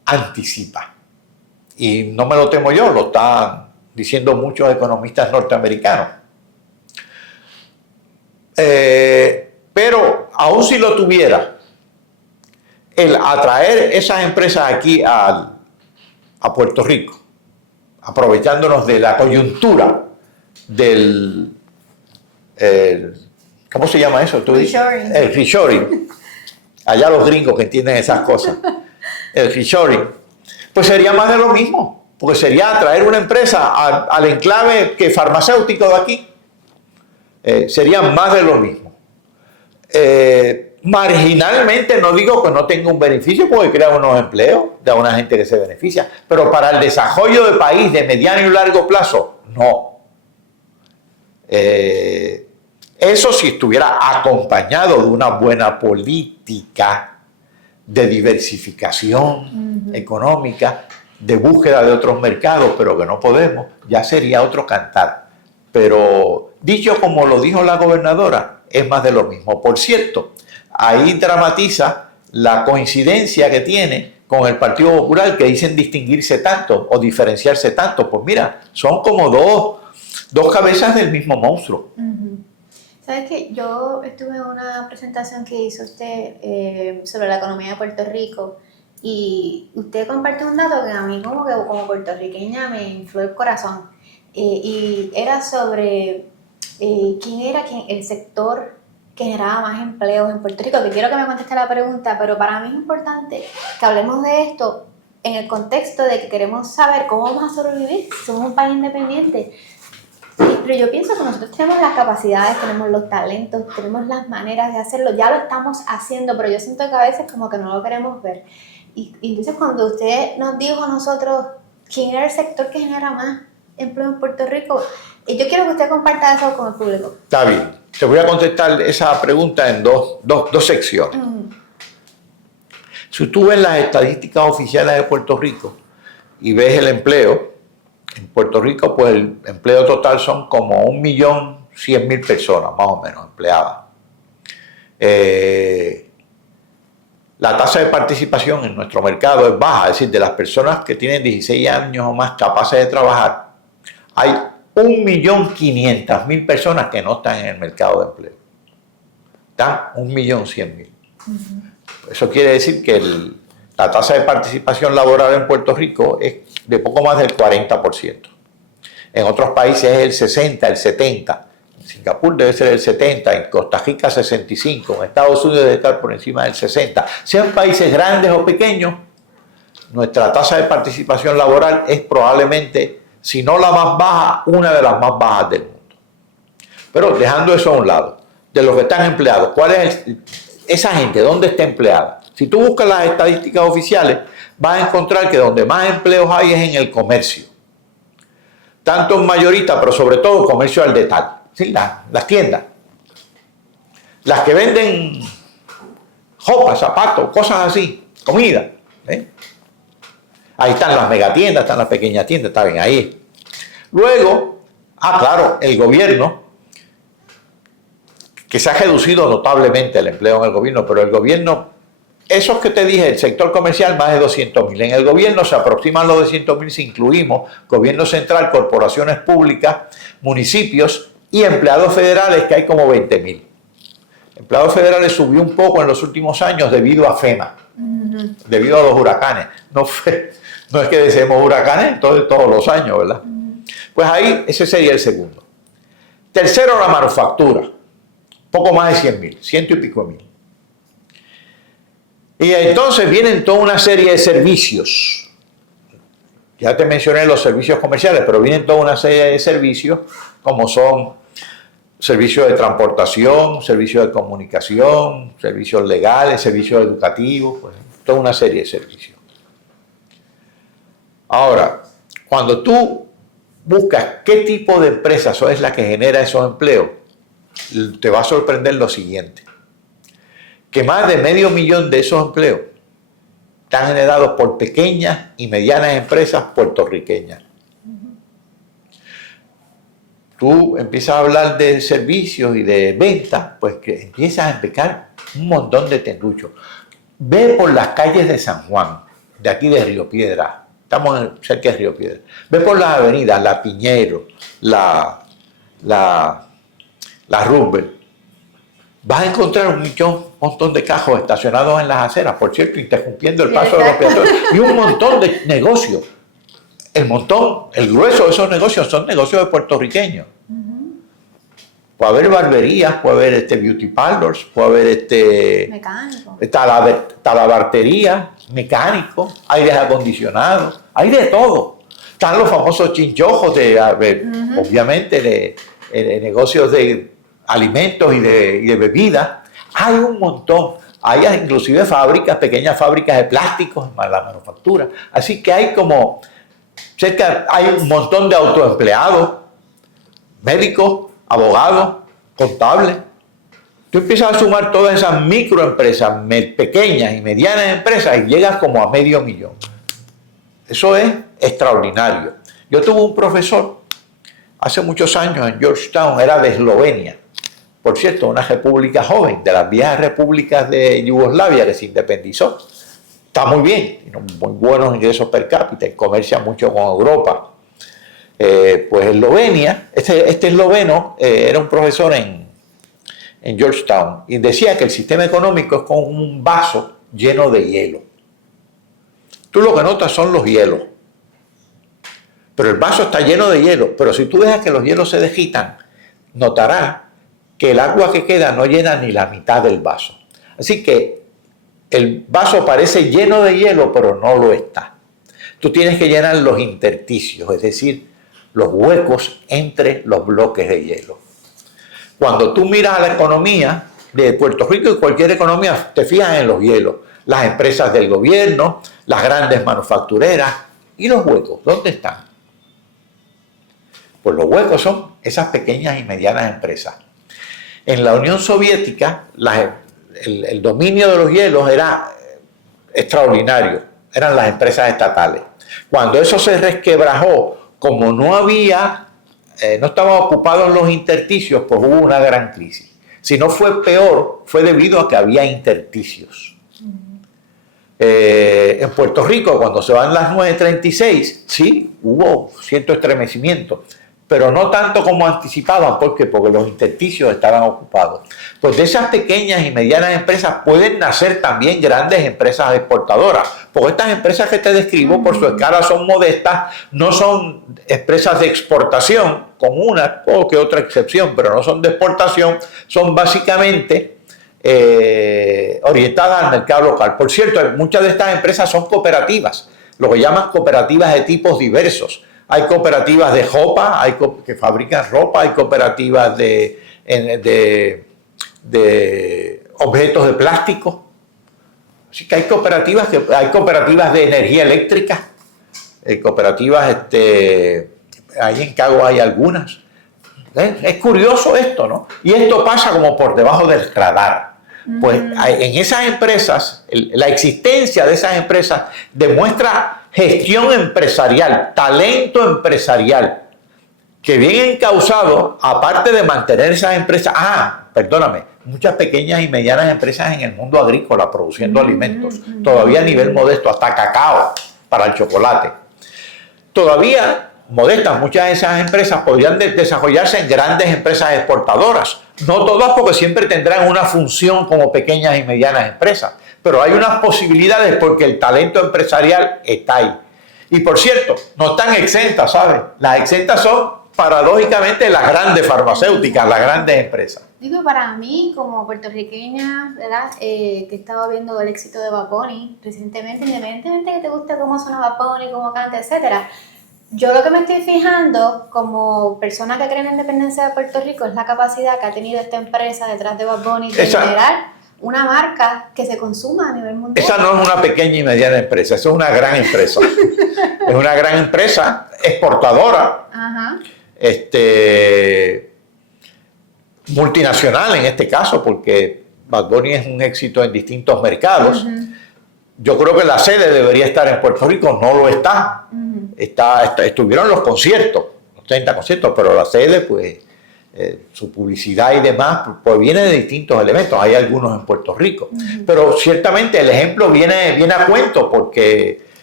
anticipa. Y no me lo temo yo, lo están diciendo muchos economistas norteamericanos. Pero aun si lo tuviera, el atraer esas empresas aquí a Puerto Rico, aprovechándonos de la coyuntura del... ¿cómo se llama eso? Reshoring. El reshoring. Allá los gringos que entienden esas cosas. El reshoring. Pues sería más de lo mismo, porque sería atraer una empresa al enclave que farmacéutico de aquí. Sería más de lo mismo. Marginalmente no digo que no tenga un beneficio porque crea unos empleos de una gente que se beneficia, pero para el desarrollo del país de mediano y largo plazo, no. Eso si estuviera acompañado de una buena política de diversificación económica, de búsqueda de otros mercados, pero que no podemos, ya sería otro cantar. Pero dicho como lo dijo la gobernadora, es más de lo mismo. Por cierto, ahí dramatiza la coincidencia que tiene con el Partido Popular, que dicen distinguirse tanto o diferenciarse tanto. Pues mira, son como dos cabezas del mismo monstruo. ¿Sabes qué? Yo estuve en una presentación que hizo usted sobre la economía de Puerto Rico y usted compartió un dato que a mí como puertorriqueña me infló el corazón. Y era sobre quién era el sector que generaba más empleos en Puerto Rico, que quiero que me conteste la pregunta, pero para mí es importante que hablemos de esto en el contexto de que queremos saber cómo vamos a sobrevivir si somos un país independiente. Pero yo pienso que nosotros tenemos las capacidades, tenemos los talentos, tenemos las maneras de hacerlo, ya lo estamos haciendo, pero yo siento que a veces como que no lo queremos ver. Y entonces cuando usted nos dijo a nosotros quién era el sector que genera más empleo en Puerto Rico, y yo quiero que usted comparta eso con el público. Está bien. Te voy a contestar esa pregunta en dos secciones. Si tú ves las estadísticas oficiales de Puerto Rico y ves el empleo, en Puerto Rico pues el empleo total son como 1.100.000 personas, más o menos, empleadas. La tasa de participación en nuestro mercado es baja, es decir, de las personas que tienen 16 años o más capaces de trabajar, hay 1.500.000 personas que no están en el mercado de empleo. Están 1.100.000. Eso quiere decir que la tasa de participación laboral en Puerto Rico es de poco más del 40%. En otros países es el 60, el 70. En Singapur debe ser el 70, en Costa Rica 65, en Estados Unidos debe estar por encima del 60. Sean países grandes o pequeños, nuestra tasa de participación laboral es probablemente, si no la más baja, una de las más bajas del mundo. Pero dejando eso a un lado, de los que están empleados, ¿cuál es esa gente? ¿Dónde está empleada? Si tú buscas las estadísticas oficiales, vas a encontrar que donde más empleos hay es en el comercio. Tanto en mayorista, pero sobre todo comercio al detalle. ¿Sí? Las tiendas. Las que venden ropa, zapatos, cosas así, comida. Ahí están las megatiendas, están las pequeñas tiendas, está bien ahí. Luego, claro, el gobierno, que se ha reducido notablemente el empleo en el gobierno, pero el gobierno, esos que te dije, el sector comercial, más de 200.000. En el gobierno se aproximan los 200.000 si incluimos gobierno central, corporaciones públicas, municipios y empleados federales, que hay como 20.000. Empleados federales subió un poco en los últimos años debido a FEMA, debido a los huracanes. No es que deseemos huracanes todos los años, ¿verdad? Pues ahí ese sería el segundo. Tercero, la manufactura. Poco más de 100.000, 100 y pico mil. Y entonces vienen toda una serie de servicios. Ya te mencioné los servicios comerciales, pero vienen toda una serie de servicios como son servicios de transportación, servicios de comunicación, servicios legales, servicios educativos, pues, toda una serie de servicios. Ahora, cuando tú buscas qué tipo de empresa es la que genera esos empleos, te va a sorprender lo siguiente, que más de 500.000 de esos empleos están generados por pequeñas y medianas empresas puertorriqueñas. Tú empiezas a hablar de servicios y de ventas, pues que empiezas a empecar un montón de tenduchos. Ve por las calles de San Juan, de aquí de Río Piedra, estamos cerca de Río Piedra, ve por las avenidas, la Piñero, la Roosevelt, vas a encontrar un montón de cajos estacionados en las aceras, por cierto, interrumpiendo el paso de los peatones, y un montón de negocios. El grueso de esos negocios son negocios de puertorriqueños. Puede haber barberías, puede haber beauty parlors, puede haber mecánico, talabartería, mecánico, aires acondicionados, hay de todo. Están los famosos chinchojos obviamente de negocios de alimentos y de bebidas. Hay un montón. Hay inclusive pequeñas fábricas de plásticos en la manufactura. Así que hay hay un montón de autoempleados, médicos, abogados, contables. Tú empiezas a sumar todas esas microempresas, pequeñas y medianas empresas y llegas como a 500,000. Eso es extraordinario. Yo tuve un profesor hace muchos años en Georgetown, era de Eslovenia. Por cierto, una república joven, de las viejas repúblicas de Yugoslavia que se independizó. Está muy bien, tiene muy buenos ingresos per cápita y comercia mucho con Europa. Pues Eslovenia, este esloveno era un profesor en Georgetown y decía que el sistema económico es como un vaso lleno de hielo. Tú lo que notas son los hielos, pero el vaso está lleno de hielo, pero si tú dejas que los hielos se deshitan, notarás que el agua que queda no llena ni la mitad del vaso. Así que el vaso parece lleno de hielo, pero no lo está. Tú tienes que llenar los intersticios, es decir, los huecos entre los bloques de hielo. Cuando tú miras a la economía de Puerto Rico y cualquier economía, te fijas en los hielos, las empresas del gobierno, las grandes manufactureras y los huecos, ¿dónde están? Pues los huecos son esas pequeñas y medianas empresas. En la Unión Soviética, el dominio de los hielos era extraordinario, eran las empresas estatales. Cuando eso se resquebrajó, como no estaban ocupados los intersticios, pues hubo una gran crisis. Si no fue peor, fue debido a que había intersticios. En Puerto Rico, cuando se van las 9:36, sí, hubo cierto estremecimiento, pero no tanto como anticipaban. ¿Por qué? Porque los intersticios estaban ocupados. Pues de esas pequeñas y medianas empresas pueden nacer también grandes empresas exportadoras, porque estas empresas que te describo, por su escala son modestas, no son empresas de exportación, con una o que otra excepción, pero no son de exportación, son básicamente orientadas al mercado local. Por cierto, muchas de estas empresas son cooperativas, lo que llaman cooperativas de tipos diversos. Hay cooperativas de ropa, que fabrican ropa, hay cooperativas de objetos de plástico. Así que hay cooperativas de energía eléctrica, cooperativas, ahí en Caguas hay algunas. Es curioso esto, ¿no? Y esto pasa como por debajo del radar. Pues en esas empresas, la existencia de esas empresas demuestra gestión empresarial, talento empresarial, que bien encausado, aparte de mantener esas empresas, muchas pequeñas y medianas empresas en el mundo agrícola produciendo alimentos, todavía a nivel modesto, hasta cacao para el chocolate. Todavía modestas, muchas de esas empresas podrían desarrollarse en grandes empresas exportadoras. No todas, porque siempre tendrán una función como pequeñas y medianas empresas, pero hay unas posibilidades porque el talento empresarial está ahí. Y por cierto, no están exentas, ¿sabes? Las exentas son, paradójicamente, las grandes farmacéuticas, las grandes empresas. Digo, para mí, como puertorriqueña, ¿verdad? Que he estado viendo el éxito de Bad Bunny recientemente, independientemente de que te guste cómo suena Bad Bunny, cómo canta, etcétera. Yo lo que me estoy fijando como persona que cree en la independencia de Puerto Rico es la capacidad que ha tenido esta empresa detrás de Bad Bunny de generar una marca que se consuma a nivel mundial. Esa no es una pequeña y mediana empresa, eso es una gran empresa. Es una gran empresa exportadora, multinacional en este caso, porque Bad Bunny es un éxito en distintos mercados. Yo creo que la sede debería estar en Puerto Rico, no lo está. Estuvieron los conciertos, los 30 conciertos, pero la sede, pues, su publicidad y demás, pues viene de distintos elementos. Hay algunos en Puerto Rico. Pero ciertamente el ejemplo viene a cuento, porque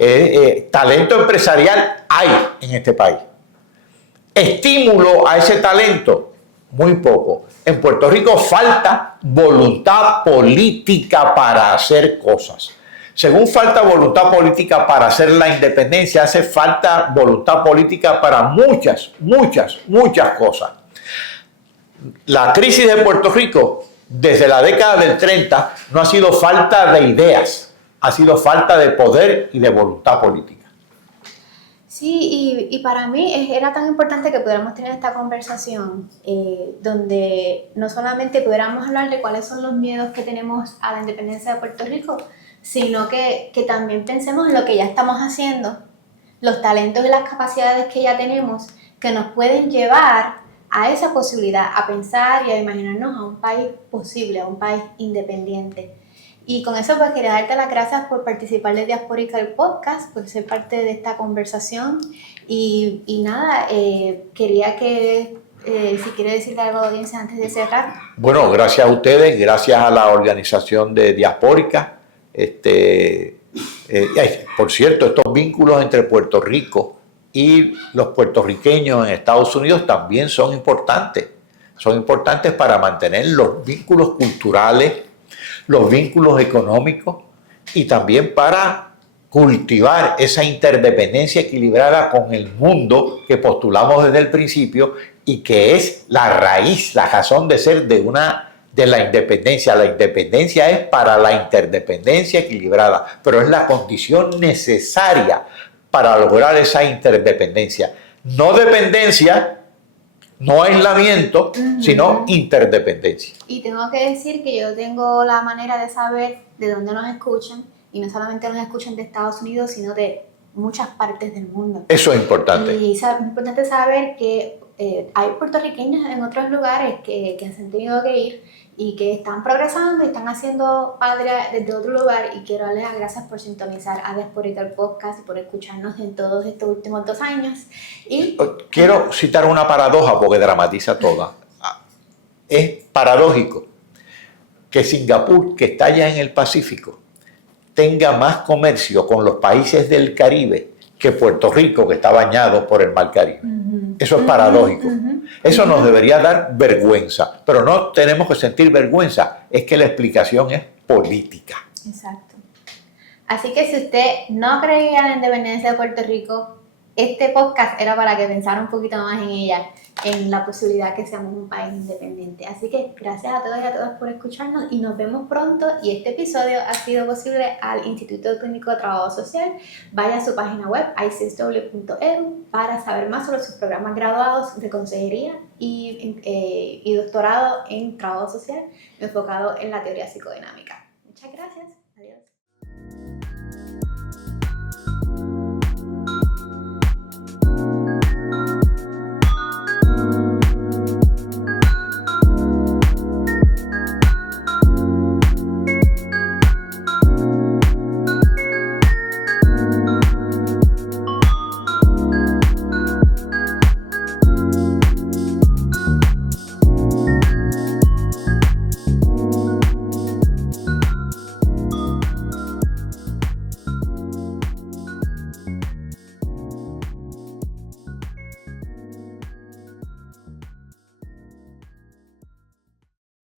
Talento empresarial hay en este país. Estímulo a ese talento, muy poco. En Puerto Rico falta voluntad política para hacer cosas. Según falta voluntad política para hacer la independencia, hace falta voluntad política para muchas cosas. La crisis de Puerto Rico, desde la década del 30, no ha sido falta de ideas, ha sido falta de poder y de voluntad política. Sí, y para mí era tan importante que pudiéramos tener esta conversación donde no solamente pudiéramos hablar de cuáles son los miedos que tenemos a la independencia de Puerto Rico, sino que también pensemos en lo que ya estamos haciendo, los talentos y las capacidades que ya tenemos que nos pueden llevar a esa posibilidad, a pensar y a imaginarnos a un país posible, a un país independiente. Y con eso pues quería darte las gracias por participar de Diaspórica, el podcast, por ser parte de esta conversación y nada, quería que si quieres decirle algo a la audiencia antes de cerrar. Bueno, gracias a ustedes, gracias a la organización de Diaspórica. Por cierto, estos vínculos entre Puerto Rico y los puertorriqueños en Estados Unidos también son importantes. Son importantes para mantener los vínculos culturales, los vínculos económicos y también para cultivar esa interdependencia equilibrada con el mundo que postulamos desde el principio y que es la raíz, la razón de ser de la independencia. La independencia es para la interdependencia equilibrada, pero es la condición necesaria para lograr esa interdependencia. No dependencia, no aislamiento, sino interdependencia. Y tengo que decir que yo tengo la manera de saber de dónde nos escuchan, y no solamente nos escuchan de Estados Unidos, sino de muchas partes del mundo. Eso es importante. Y es importante saber que hay puertorriqueños en otros lugares que se han tenido que ir y que están progresando y están haciendo patria desde otro lugar, y quiero darles las gracias por sintonizar a Diaspórica, el podcast, y por escucharnos en todos estos últimos 2 años. Y quiero citar una paradoja porque dramatiza toda. Es paradójico que Singapur, que está allá en el Pacífico, tenga más comercio con los países del Caribe que Puerto Rico, que está bañado por el Mar Caribe. Eso es paradójico. Eso nos debería dar vergüenza, pero no tenemos que sentir vergüenza, es que la explicación es política. Exacto. Así que si usted no creía en la independencia de Puerto Rico, este podcast era para que pensara un poquito más en ella, en la posibilidad que seamos un país independiente. Así que gracias a todos y a todas por escucharnos y nos vemos pronto. Y este episodio ha sido posible al Instituto Técnico de Trabajo Social. Vaya a su página web icsw.edu para saber más sobre sus programas graduados de consejería y doctorado en trabajo social enfocado en la teoría psicodinámica. Muchas gracias.